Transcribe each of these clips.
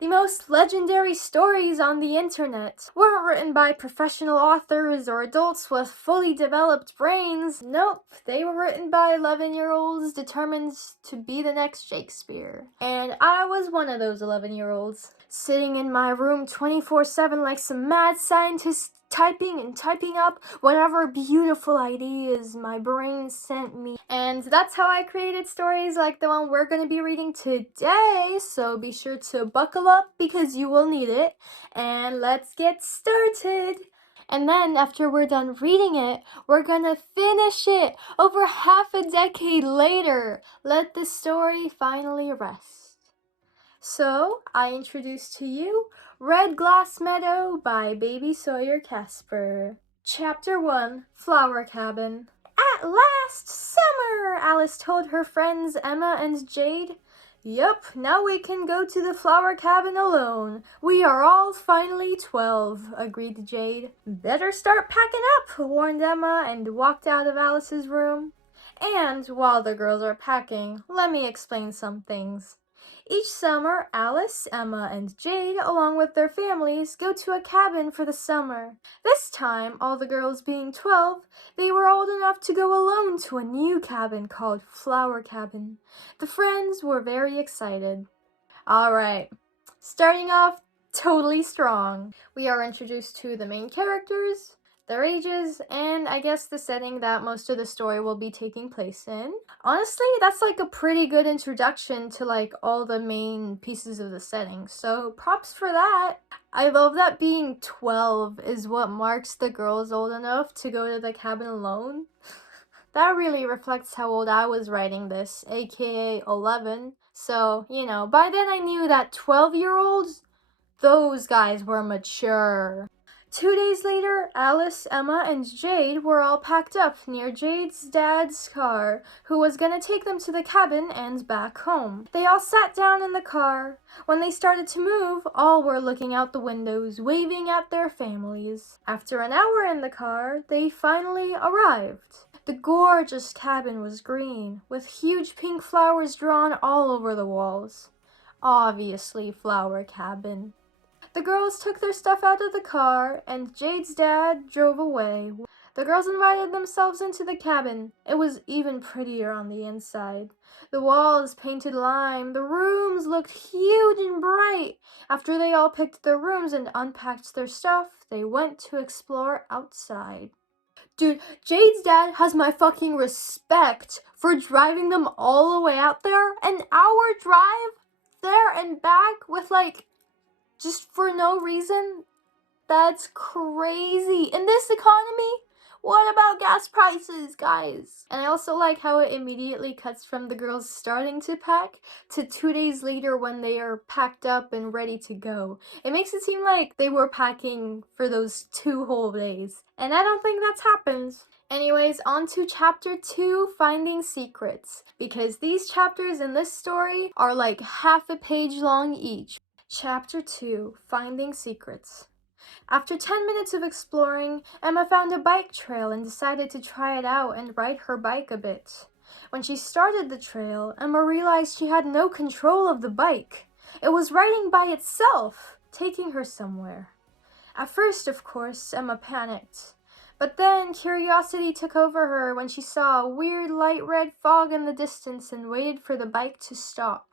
The most legendary stories on the internet weren't written by professional authors or adults with fully developed brains. Nope, they were written by 11-year-olds determined to be the next Shakespeare. And I was one of those 11-year-olds, sitting in my room 24/7 like some mad scientist, typing and typing up whatever beautiful ideas my brain sent me. And that's how I created stories like the one we're going to be reading today. So be sure to buckle up because you will need it. And let's get started. And then after we're done reading it, we're gonna finish it over half a decade later. Let the story finally rest. So, I introduce to you Red Glass Meadow by Baby Sawyer Casper. Chapter 1, Flower Cabin. At last, summer! Alice told her friends Emma and Jade. Yup, now we can go to the flower cabin alone. We are all finally 12, agreed Jade. Better start packing up, warned Emma, and walked out of Alice's room. And while the girls are packing, let me explain some things. Each summer, Alice, Emma, and Jade, along with their families, go to a cabin for the summer. This time, all the girls being 12, they were old enough to go alone to a new cabin called Flower Cabin. The friends were very excited. Alright, starting off totally strong. We are introduced to the main characters, their ages, and I guess the setting that most of the story will be taking place in. Honestly, that's like a pretty good introduction to like all the main pieces of the setting, so props for that. I love that being 12 is what marks the girls old enough to go to the cabin alone. That really reflects how old I was writing this, aka 11. So, by then I knew that 12-year-olds, those guys were mature. 2 days later, Alice, Emma, and Jade were all packed up near Jade's dad's car, who was gonna take them to the cabin and back home. They all sat down in the car. When they started to move, all were looking out the windows, waving at their families. After an hour in the car, they finally arrived. The gorgeous cabin was green, with huge pink flowers drawn all over the walls. Obviously, Flower Cabin. The girls took their stuff out of the car, and Jade's dad drove away. The girls invited themselves into the cabin. It was even prettier on the inside. The walls painted lime. The rooms looked huge and bright. After they all picked their rooms and unpacked their stuff, they went to explore outside. Dude, Jade's dad has my fucking respect for driving them all the way out there. An hour drive there and back with just for no reason? That's crazy. In this economy? What about gas prices, guys? And I also like how it immediately cuts from the girls starting to pack to 2 days later when they are packed up and ready to go. It makes it seem like they were packing for those 2 whole days. And I don't think that's happened. Anyways, on to chapter 2, Finding Secrets. Because these chapters in this story are like half a page long each. Chapter 2, Finding Secrets. After 10 minutes of exploring, Emma found a bike trail and decided to try it out and ride her bike a bit. When she started the trail, Emma realized she had no control of the bike. It was riding by itself, taking her somewhere. At first, of course, Emma panicked. But then curiosity took over her when she saw a weird light red fog in the distance and waited for the bike to stop.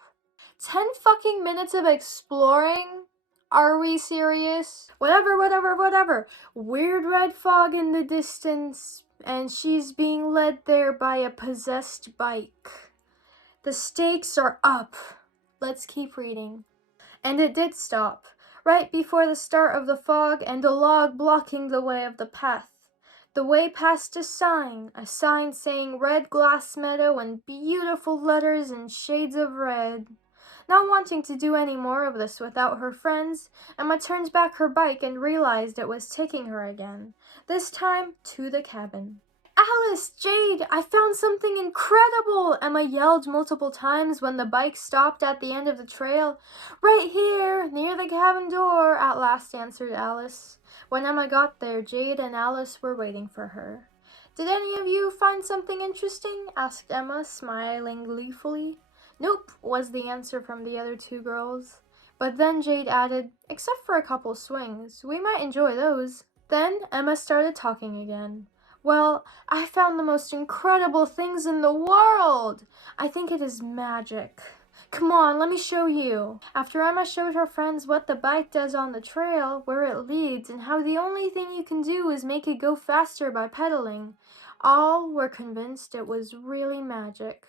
10 fucking minutes of exploring? Are we serious? Whatever. Weird red fog in the distance, and she's being led there by a possessed bike. The stakes are up. Let's keep reading. And it did stop, right before the start of the fog and a log blocking the way of the path. The way passed a sign saying Red Glass Meadow in beautiful letters and shades of red. Not wanting to do any more of this without her friends, Emma turned back her bike and realized it was taking her again, this time to the cabin. Alice, Jade, I found something incredible! Emma yelled multiple times when the bike stopped at the end of the trail. Right here, near the cabin door, at last answered Alice. When Emma got there, Jade and Alice were waiting for her. Did any of you find something interesting? Asked Emma, smiling gleefully. Nope, was the answer from the other 2 girls. But then Jade added, except for a couple swings. We might enjoy those. Then Emma started talking again. Well, I found the most incredible things in the world! I think it is magic. Come on, let me show you. After Emma showed her friends what the bike does on the trail, where it leads, and how the only thing you can do is make it go faster by pedaling, all were convinced it was really magic.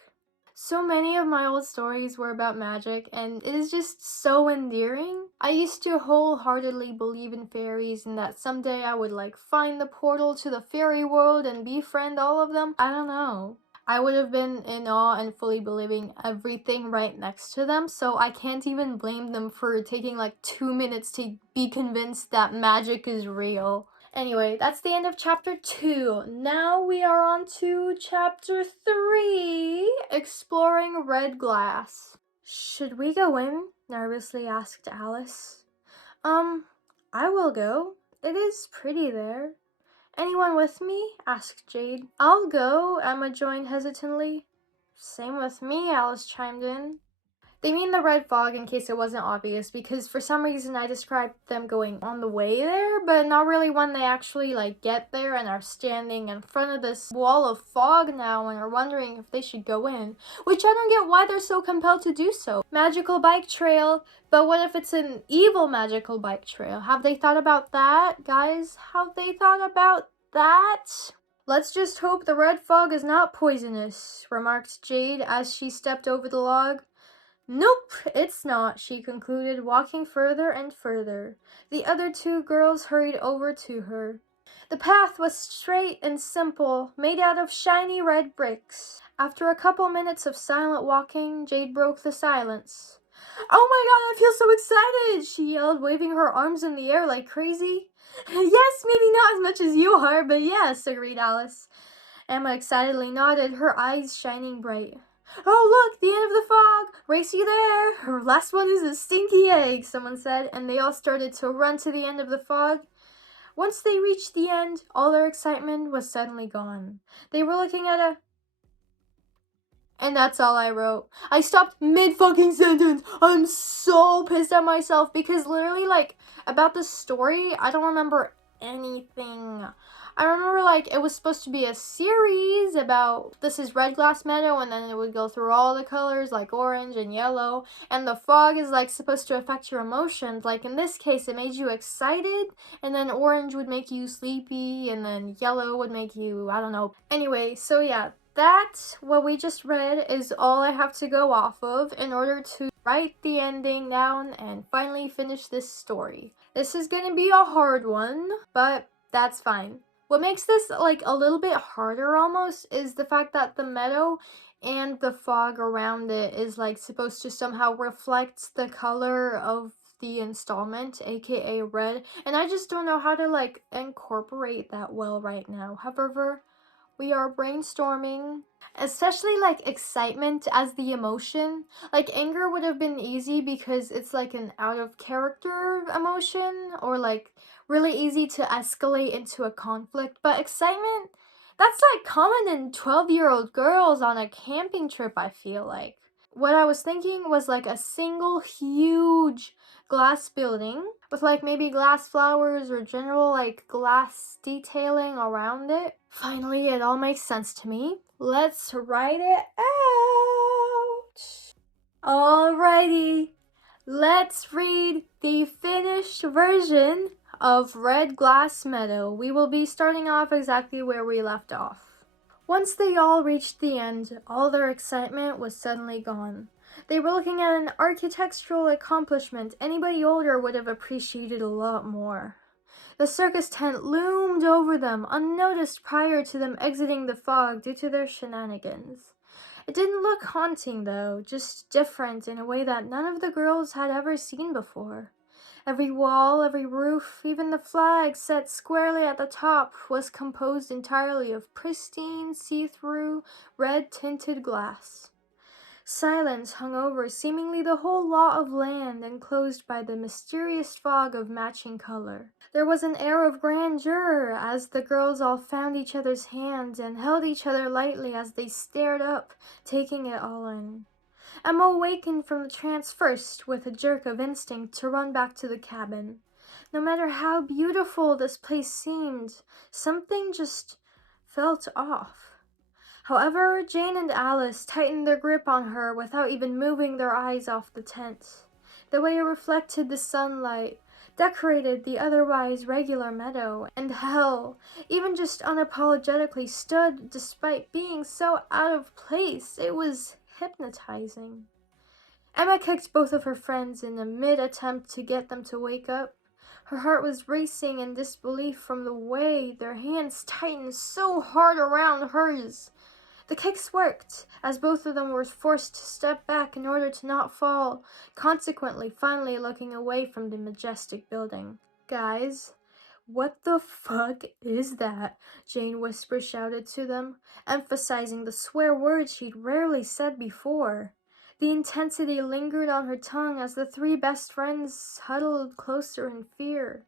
So many of my old stories were about magic, and it is just so endearing. I used to wholeheartedly believe in fairies and that someday I would find the portal to the fairy world and befriend all of them. I don't know. I would have been in awe and fully believing everything right next to them, so I can't even blame them for taking 2 minutes to be convinced that magic is real. Anyway, that's the end of chapter 2. Now we are on to chapter 3, Exploring Red Glass. Should we go in? Nervously asked Alice. I will go. It is pretty there. Anyone with me? Asked Jade. I'll go, Emma joined hesitantly. Same with me, Alice chimed in. They mean the red fog in case it wasn't obvious, because for some reason I described them going on the way there, but not really when they actually get there and are standing in front of this wall of fog now and are wondering if they should go in, which I don't get why they're so compelled to do so. Magical bike trail, but what if it's an evil magical bike trail? Have they thought about that, guys? Have they thought about that? Let's just hope the red fog is not poisonous, remarked Jade as she stepped over the log. Nope, it's not, she concluded, walking further and further. The other two girls hurried over to her. The path was straight and simple, made out of shiny red bricks. After a couple minutes of silent walking, Jade broke the silence. Oh my god, I feel so excited, she yelled, waving her arms in the air like crazy. Yes, maybe not as much as you are, but yes, agreed Alice. Emma excitedly nodded, her eyes shining bright. Oh, look, the end of the fog! Race you there! Her last one is a stinky egg, someone said, and they all started to run to the end of the fog. Once they reached the end, all their excitement was suddenly gone. They were looking at a... And that's all I wrote. I stopped mid-fucking sentence. I'm so pissed at myself because literally, about the story, I don't remember anything. I remember, it was supposed to be a series about this is Red Glass Meadow, and then it would go through all the colors, like orange and yellow, and the fog is, supposed to affect your emotions. In this case, it made you excited, and then orange would make you sleepy, and then yellow would make you, I don't know. Anyway, so yeah, that, what we just read, is all I have to go off of in order to write the ending down and finally finish this story. This is gonna be a hard one, but that's fine. What makes this a little bit harder almost is the fact that the meadow and the fog around it is supposed to somehow reflect the color of the installment, aka red, and I just don't know how to incorporate that well right now. However, we are brainstorming, especially excitement as the emotion. Anger would have been easy because it's an out of character emotion, or really easy to escalate into a conflict, but excitement, that's common in 12-year-old girls on a camping trip, I feel like. What I was thinking was a single huge glass building with maybe glass flowers or general glass detailing around it. Finally, it all makes sense to me. Let's write it out. Alrighty, let's read the finished version of Red Glass Meadow. We will be starting off exactly where we left off. Once they all reached the end, all their excitement was suddenly gone. They were looking at an architectural accomplishment anybody older would have appreciated a lot more. The circus tent loomed over them, unnoticed prior to them exiting the fog due to their shenanigans. It didn't look haunting, though, just different in a way that none of the girls had ever seen before. Every wall, every roof, even the flag set squarely at the top was composed entirely of pristine, see-through, red-tinted glass. Silence hung over seemingly the whole lot of land enclosed by the mysterious fog of matching color. There was an air of grandeur as the girls all found each other's hands and held each other lightly as they stared up, taking it all in. Emma awakened from the trance first with a jerk of instinct to run back to the cabin. No matter how beautiful this place seemed, something just felt off. However, Jane and Alice tightened their grip on her without even moving their eyes off the tent. The way it reflected the sunlight decorated the otherwise regular meadow, and hell, even just unapologetically stood despite being so out of place. It was hypnotizing. Emma kicked both of her friends in a mid-attempt to get them to wake up. Her heart was racing in disbelief from the way their hands tightened so hard around hers. The kicks worked, as both of them were forced to step back in order to not fall, consequently finally looking away from the majestic building. "Guys, what the fuck is that?" Jane Whisper shouted to them, emphasizing the swear words she'd rarely said before. The intensity lingered on her tongue as the three best friends huddled closer in fear.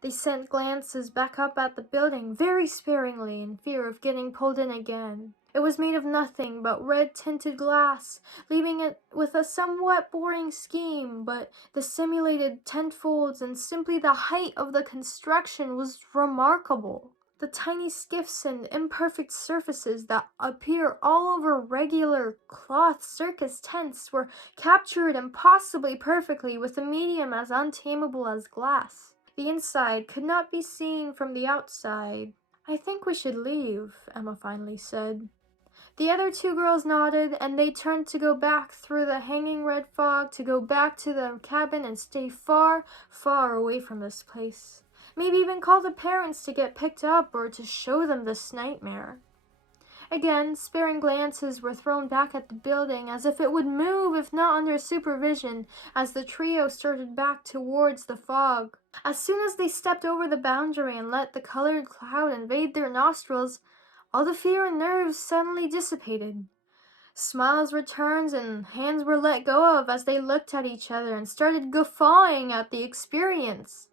They sent glances back up at the building very sparingly in fear of getting pulled in again. It was made of nothing but red-tinted glass, leaving it with a somewhat boring scheme, but the simulated tent folds and simply the height of the construction was remarkable. The tiny skiffs and imperfect surfaces that appear all over regular cloth circus tents were captured impossibly perfectly with a medium as untamable as glass. The inside could not be seen from the outside. "I think we should leave," Emma finally said. The other two girls nodded, and they turned to go back through the hanging red fog, to go back to the cabin and stay far, far away from this place. Maybe even call the parents to get picked up or to show them this nightmare. Again, sparing glances were thrown back at the building as if it would move if not under supervision as the trio started back towards the fog. As soon as they stepped over the boundary and let the colored cloud invade their nostrils, all the fear and nerves suddenly dissipated. Smiles returned and hands were let go of as they looked at each other and started guffawing at the experience.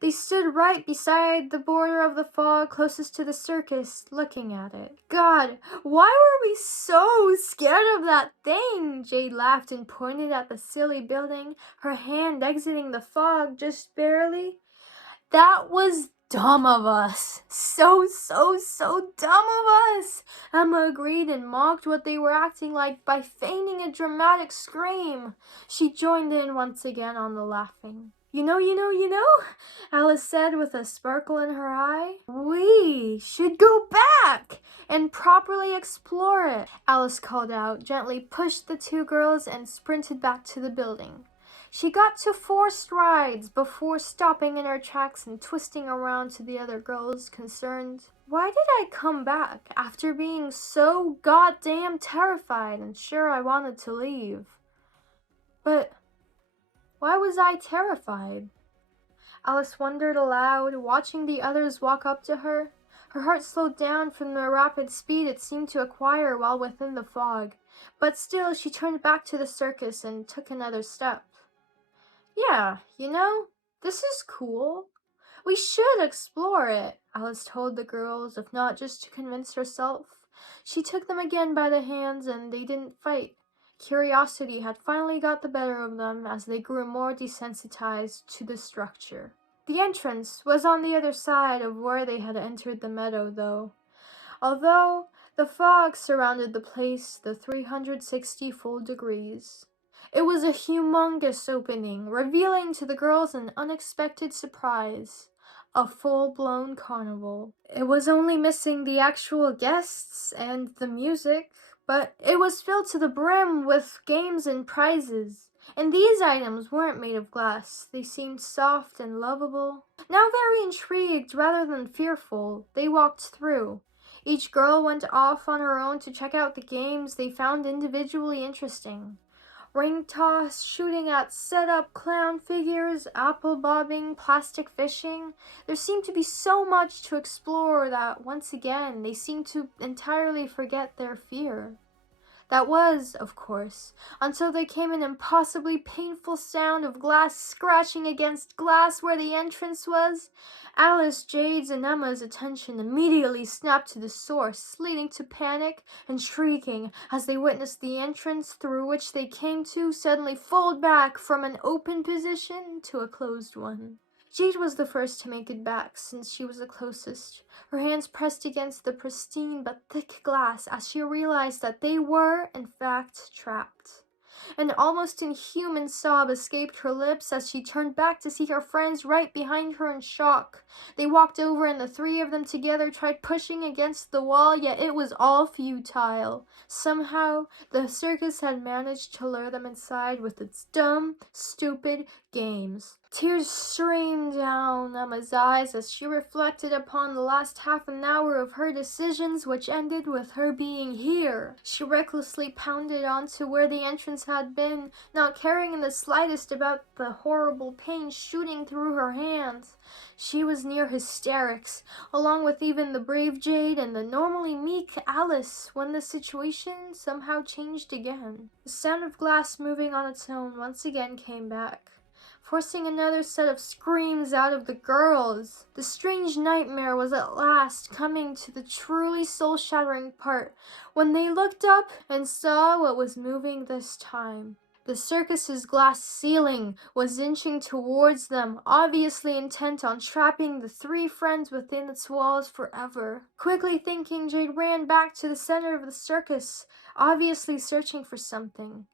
They stood right beside the border of the fog closest to the circus, looking at it. "God, why were we so scared of that thing?" Jade laughed and pointed at the silly building, her hand exiting the fog just barely. "That was dumb of us. So dumb of us," Emma agreed and mocked what they were acting like by feigning a dramatic scream. She joined in once again on the laughing. You know, Alice said with a sparkle in her eye. "We should go back and properly explore it," Alice called out, gently pushed the two girls and sprinted back to the building. She got to 4 strides before stopping in her tracks and twisting around to the other girls, concerned. "Why did I come back after being so goddamn terrified and sure I wanted to leave? But why was I terrified?" Alice wondered aloud, watching the others walk up to her. Her heart slowed down from the rapid speed it seemed to acquire while within the fog, but still she turned back to the circus and took another step. "Yeah, this is cool. We should explore it," Alice told the girls, if not just to convince herself. She took them again by the hands and they didn't fight. Curiosity had finally got the better of them as they grew more desensitized to the structure. The entrance was on the other side of where they had entered the meadow, though. Although the fog surrounded the place the 360 full degrees. It was a humongous opening, revealing to the girls an unexpected surprise. A full-blown carnival. It was only missing the actual guests and the music, but it was filled to the brim with games and prizes. And these items weren't made of glass. They seemed soft and lovable. Now very intrigued rather than fearful, they walked through. Each girl went off on her own to check out the games they found individually interesting. Ring toss, shooting at set-up clown figures, apple bobbing, plastic fishing. There seemed to be so much to explore that, once again, they seemed to entirely forget their fear. That was, of course, until there came an impossibly painful sound of glass scratching against glass where the entrance was. Alice, Jade's, and Emma's attention immediately snapped to the source, leading to panic and shrieking as they witnessed the entrance through which they came to suddenly fold back from an open position to a closed one. Jade was the first to make it back, since she was the closest, her hands pressed against the pristine but thick glass as she realized that they were, in fact, trapped. An almost inhuman sob escaped her lips as she turned back to see her friends right behind her in shock. They walked over and the three of them together tried pushing against the wall, yet it was all futile. Somehow, the circus had managed to lure them inside with its dumb, stupid games. Tears streamed down Emma's eyes as she reflected upon the last half an hour of her decisions, which ended with her being here. She recklessly pounded on to where the entrance had been, not caring in the slightest about the horrible pain shooting through her hands. She was near hysterics, along with even the brave Jade and the normally meek Alice, when the situation somehow changed again. The sound of glass moving on its own once again came back, forcing another set of screams out of the girls. The strange nightmare was at last coming to the truly soul-shattering part when they looked up and saw what was moving this time. The circus's glass ceiling was inching towards them, obviously intent on trapping the three friends within its walls forever. Quickly thinking, Jade ran back to the center of the circus, obviously searching for something.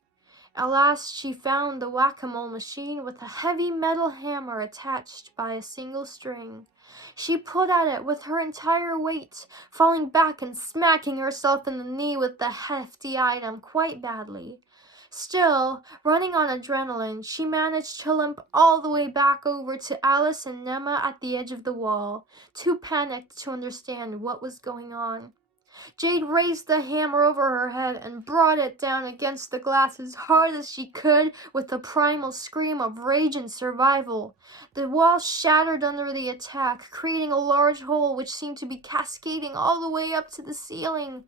At last she found the whack-a-mole machine with a heavy metal hammer attached by a single string. She pulled at it with her entire weight, falling back and smacking herself in the knee with the hefty item quite badly. Still, running on adrenaline, she managed to limp all the way back over to Alice and Emma at the edge of the wall, too panicked to understand what was going on. Jade raised the hammer over her head and brought it down against the glass as hard as she could with a primal scream of rage and survival. The wall shattered under the attack, creating a large hole which seemed to be cascading all the way up to the ceiling.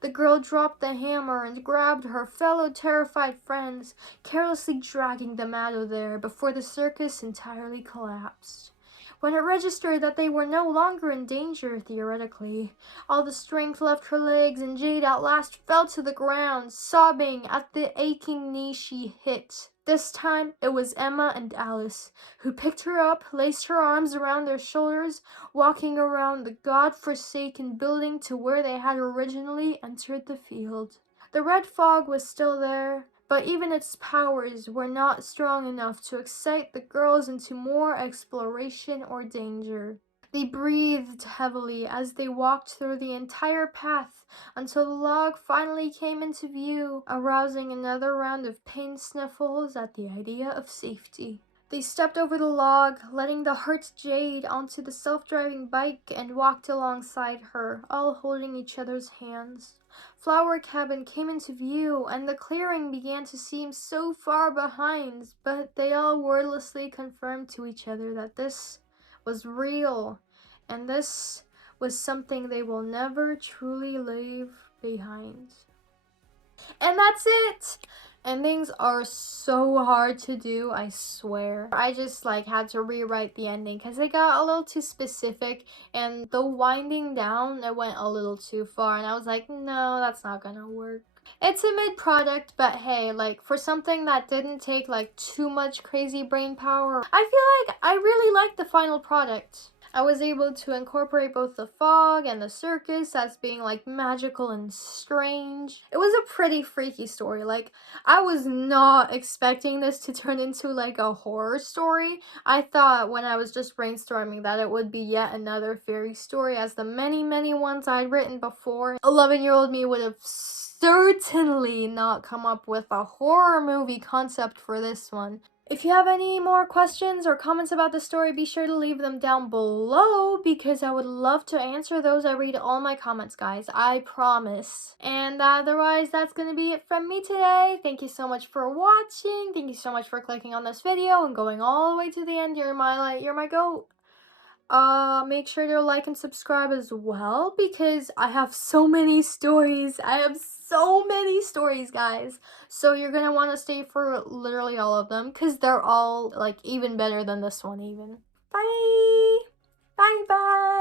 The girl dropped the hammer and grabbed her fellow terrified friends, carelessly dragging them out of there before the circus entirely collapsed. When it registered that they were no longer in danger, theoretically, all the strength left her legs, and Jade at last fell to the ground, sobbing at the aching knee she hit. This time it was Emma and Alice, who picked her up, laced her arms around their shoulders, walking around the god-forsaken building to where they had originally entered the field. The red fog was still there, but even its powers were not strong enough to excite the girls into more exploration or danger. They breathed heavily as they walked through the entire path until the log finally came into view, arousing another round of pain sniffles at the idea of safety. They stepped over the log, letting the hurt Jade onto the self-driving bike, and walked alongside her, all holding each other's hands. Flower Cabin came into view, and the clearing began to seem so far behind, but they all wordlessly confirmed to each other that this was real, and this was something they will never truly leave behind. And that's it! Endings are so hard to do, I swear. I just had to rewrite the ending because it got a little too specific, and the winding down, it went a little too far, and I was like, no, that's not gonna work. It's a mid product, but hey, for something that didn't take too much crazy brain power, I feel like I really liked the final product. I was able to incorporate both the fog and the circus as being magical and strange. It was a pretty freaky story. I was not expecting this to turn into a horror story. I thought when I was just brainstorming that it would be yet another fairy story, as the many ones I'd written before. 11-year-old me would have certainly not come up with a horror movie concept for this one. If you have any more questions or comments about the story, be sure to leave them down below because I would love to answer those. I read all my comments, guys. I promise. And otherwise, that's going to be it from me today. Thank you so much for watching. Thank you so much for clicking on this video and going all the way to the end. You're my light. You're my goat. Make sure to like and subscribe as well because I have so many stories. I have so many stories, guys. So you're gonna want to stay for literally all of them because they're all like even better than this one even. Bye! Bye bye!